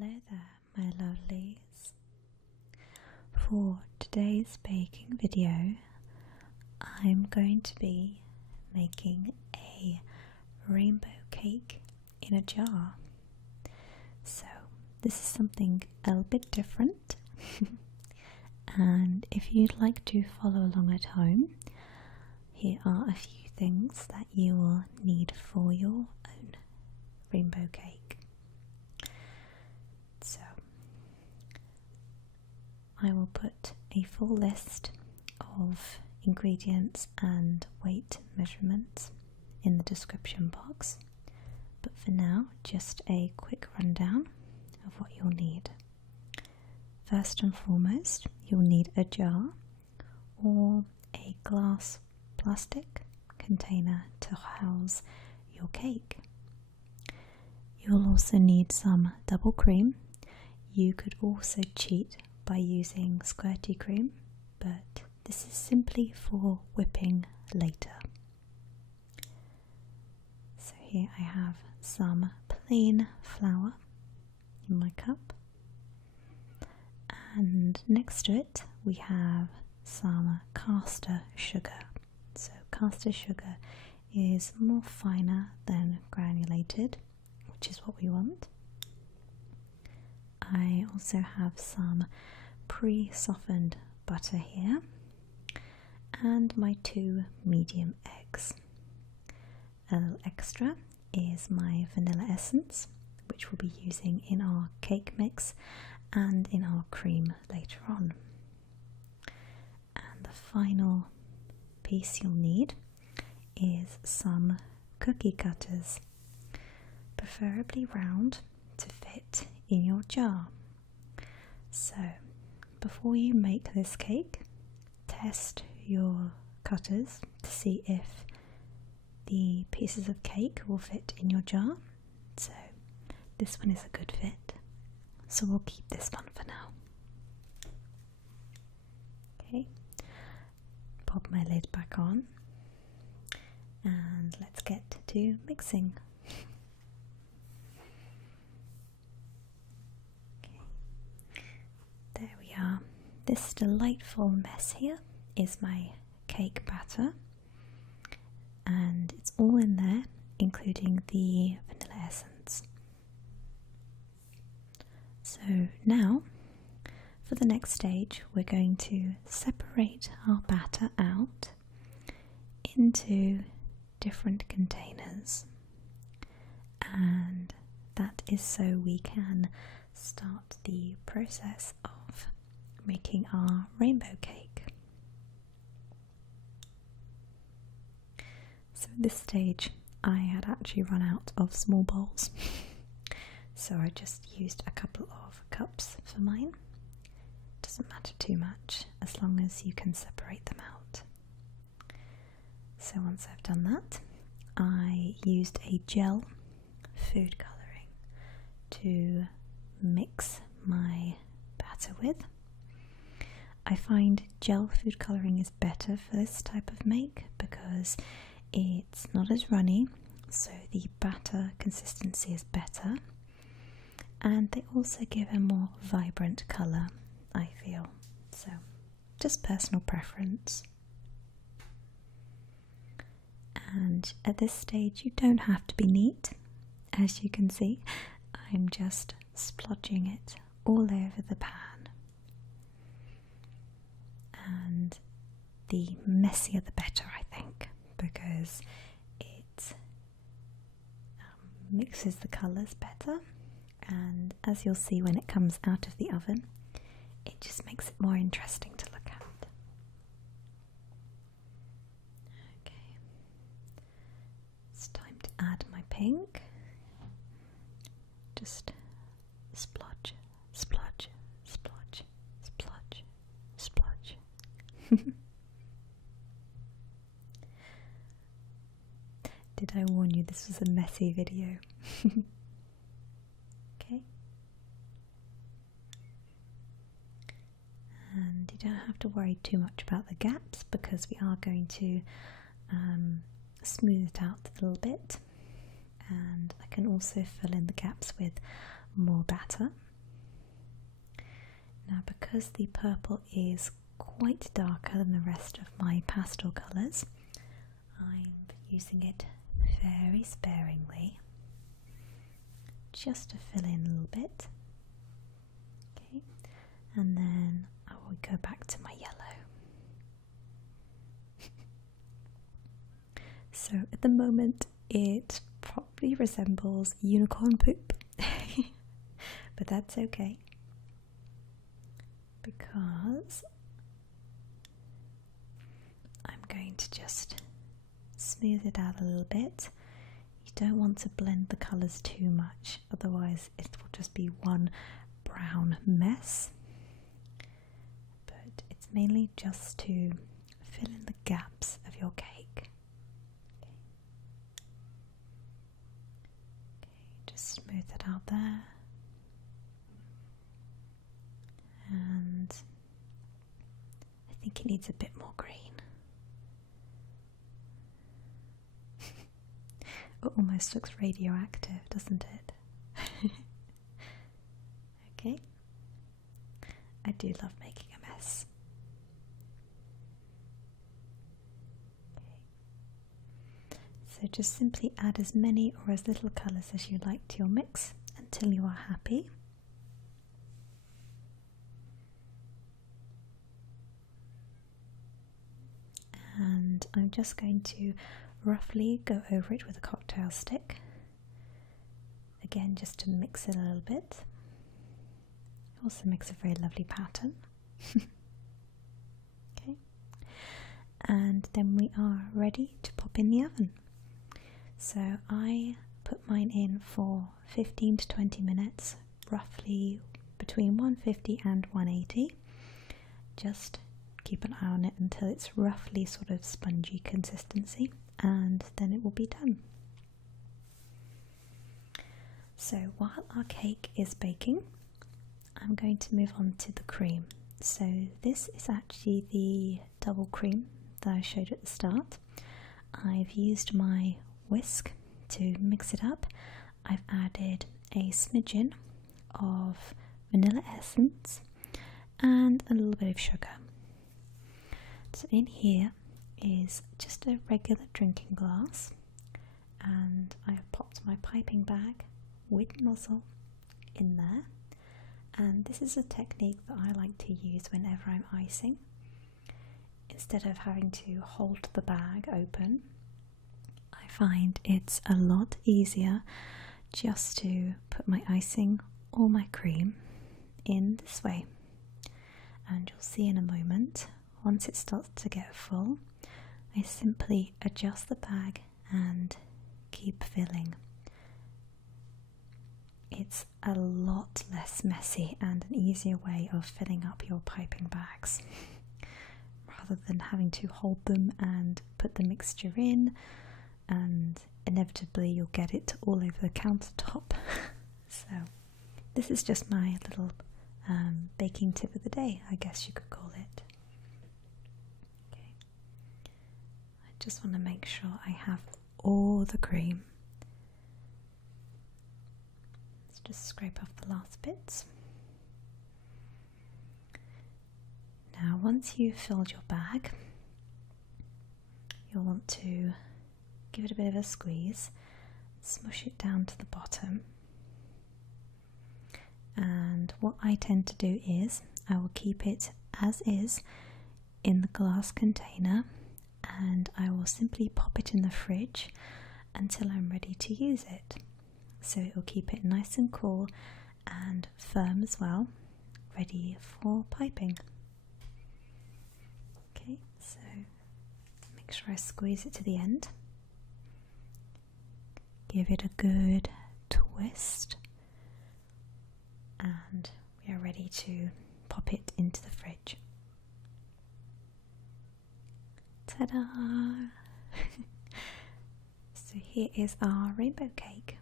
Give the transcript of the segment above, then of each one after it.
Hello there, my lovelies. For today's baking video, I'm going to be making a rainbow cake in a jar. So this is something a little bit different. And if you'd like to follow along at home, here are a few things that you will need for your own rainbow cake. So I will put a full list of ingredients and weight measurements in the description box, but for now just a quick rundown of what you'll need. First and foremost, you'll need a jar or a glass plastic container to house your cake. You'll also need some double cream. You could also cheat by using squirty cream, but this is simply for whipping later. So here I have some plain flour in my cup, and next to it we have some caster sugar. So caster sugar is more finer than granulated, which is what we want. I also have some pre-softened butter here and my 2 medium eggs. A little extra is my vanilla essence, which we'll be using in our cake mix and in our cream later on. And the final piece you'll need is some cookie cutters, preferably round, to fit in your jar. So before you make this cake, test your cutters to see if the pieces of cake will fit in your jar. So this one is a good fit, so we'll keep this one for now. Okay, pop my lid back on and let's get to mixing. There we are. This delightful mess here is my cake batter, and it's all in there, including the vanilla essence. So now, for the next stage, we're going to separate our batter out into different containers, and that is so we can start the process of making our rainbow cake. So at this stage I had actually run out of small bowls, so I just used a couple of cups for mine. Doesn't matter too much as long as you can separate them out. So once I've done that, I used a gel food colouring to mix my batter with. I find gel food colouring is better for this type of make because it's not as runny, so the batter consistency is better, and they also give a more vibrant colour, I feel. So just personal preference. And at this stage you don't have to be neat. As you can see, I'm just splodging it all over the pan, and the messier the better, I think, because it mixes the colours better, and as you'll see when it comes out of the oven, it just makes it more interesting to look at. Okay, it's time to add my pink. Just splodge, splodge, splodge, splodge, splodge. Did I warn you this was a messy video? Okay. And you don't have to worry too much about the gaps because we are going to smooth it out a little bit, and I can also fill in the gaps with more batter Now, because the purple is quite darker than the rest of my pastel colours, I'm using it very sparingly, just to fill in a little bit. Okay, and then I will go back to my yellow. So at the moment it probably resembles unicorn poop, but that's okay, because I'm going to just smooth it out a little bit. You don't want to blend the colours too much, otherwise it will just be one brown mess. But it's mainly just to fill in the gaps of your cake. Just smooth it out there. And I think it needs a bit more green. It almost looks radioactive, doesn't it? Okay. I do love making a mess. Okay. So just simply add as many or as little colours as you like to your mix until you are happy. And I'm just going to roughly go over it with a cocktail stick, again just to mix it a little bit. It also makes a very lovely pattern. Okay, and then we are ready to pop in the oven. So I put mine in for 15 to 20 minutes, roughly between 150 and 180. Just keep an eye on it until it's roughly sort of spongy consistency, and then it will be done. So while our cake is baking, I'm going to move on to the cream. So this is actually the double cream that I showed at the start. I've used my whisk to mix it up. I've added a smidgen of vanilla essence and a little bit of sugar. So in here is just a regular drinking glass, and I have popped my piping bag with nozzle in there, and this is a technique that I like to use whenever I'm icing. Instead of having to hold the bag open, I find it's a lot easier just to put my icing or my cream in this way. And you'll see in a moment, once it starts to get full, I simply adjust the bag and keep filling. It's a lot less messy and an easier way of filling up your piping bags, rather than having to hold them and put the mixture in, and inevitably you'll get it all over the countertop. So this is just my little baking tip of the day, I guess you could call it. Okay. I just want to make sure I have all the cream. Let's just scrape off the last bits. Now once you've filled your bag, you'll want to give it a bit of a squeeze, smush it down to the bottom. And what I tend to do is I will keep it as is in the glass container, and I will simply pop it in the fridge until I'm ready to use it. So it will keep it nice and cool and firm as well, ready for piping. Okay, so make sure I squeeze it to the end. Give it a good twist, and we are ready to pop it into the fridge. Ta-da! So here is our rainbow cake,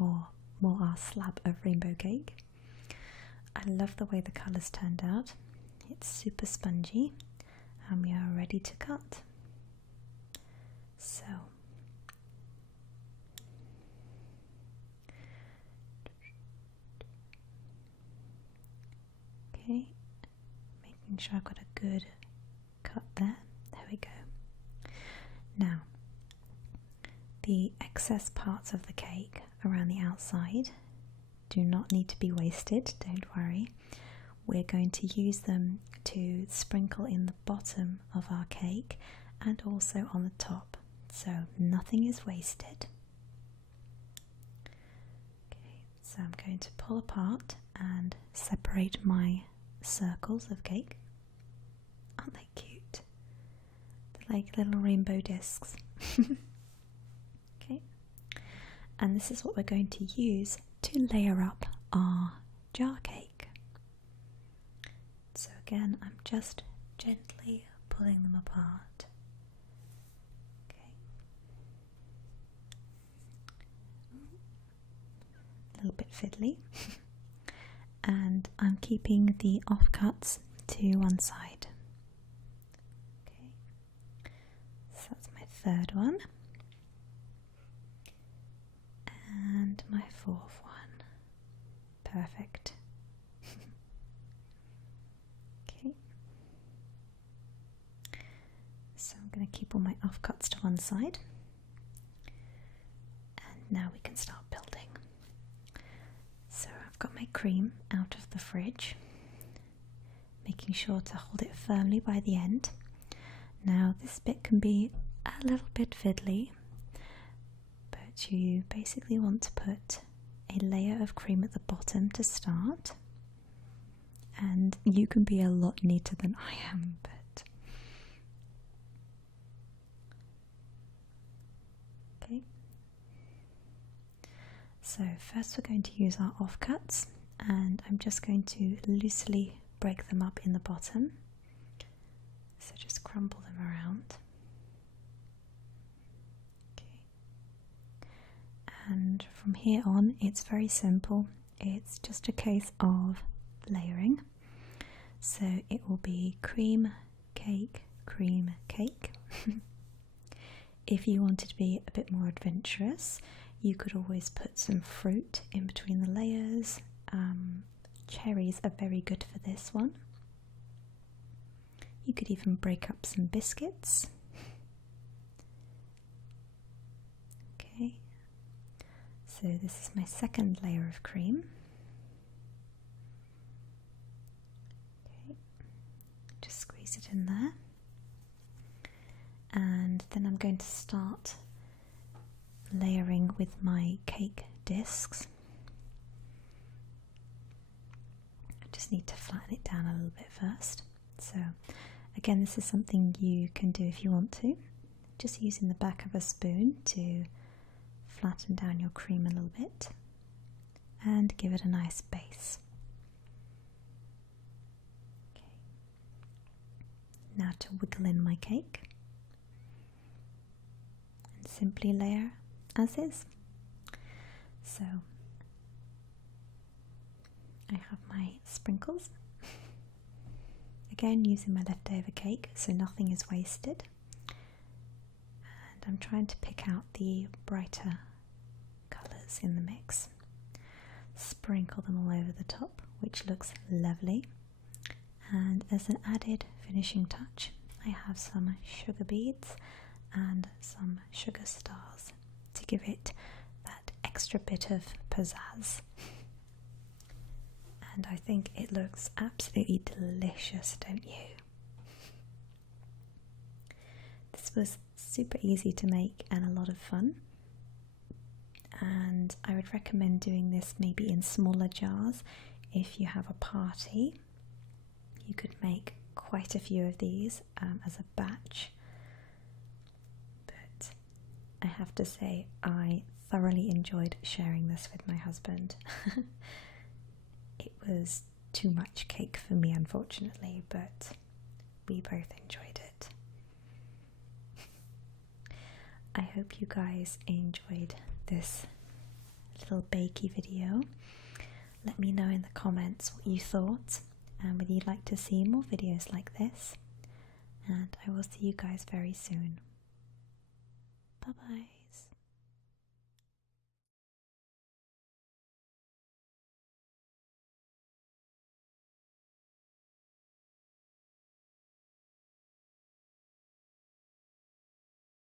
or more our slab of rainbow cake. I love the way the colours turned out. It's super spongy, and we are ready to cut. So Okay, making sure I've got a good cut there. There we go. Now, the excess parts of the cake around the outside do not need to be wasted, don't worry. We're going to use them to sprinkle in the bottom of our cake and also on the top, so nothing is wasted. Okay, so I'm going to pull apart and separate my circles of cake. Aren't they cute? They're like little rainbow discs. Okay, and this is what we're going to use to layer up our jar cake. So again, I'm just gently pulling them apart. Okay. A little bit fiddly. And I'm keeping the offcuts to one side. Okay. So that's my third one. And my fourth one. Perfect. Okay. So I'm going to keep all my offcuts to one side. And now we can start building. So I've got my cream out of the fridge, making sure to hold it firmly by the end. Now this bit can be a little bit fiddly, but you basically want to put a layer of cream at the bottom to start, and you can be a lot neater than I am, but okay. So first we're going to use our offcuts, and I'm just going to loosely break them up in the bottom, so just crumble them around. And from here on, it's very simple. It's just a case of layering. So it will be cream, cake, cream, cake. If you wanted to be a bit more adventurous, you could always put some fruit in between the layers. Cherries are very good for this one. You could even break up some biscuits. Okay. So this is my second layer of cream. Okay, just squeeze it in there. And then I'm going to start layering with my cake discs. I just need to flatten it down a little bit first. So again, this is something you can do if you want to. Just using the back of a spoon to flatten down your cream a little bit and give it a nice base. Okay. Now to wiggle in my cake and simply layer as is. So I have my sprinkles, again using my leftover cake so nothing is wasted, and I'm trying to pick out the brighter colours in the mix. Sprinkle them all over the top, which looks lovely, and as an added finishing touch I have some sugar beads and some sugar stars to give it that extra bit of pizzazz. And I think it looks absolutely delicious, don't you? This was super easy to make and a lot of fun, and I would recommend doing this maybe in smaller jars. If you have a party, you could make quite a few of these as a batch, but I have to say I thoroughly enjoyed sharing this with my husband. It was too much cake for me, unfortunately, but we both enjoyed it. I hope you guys enjoyed this little bakey video. Let me know in the comments what you thought and whether you'd like to see more videos like this. And I will see you guys very soon. Bye bye.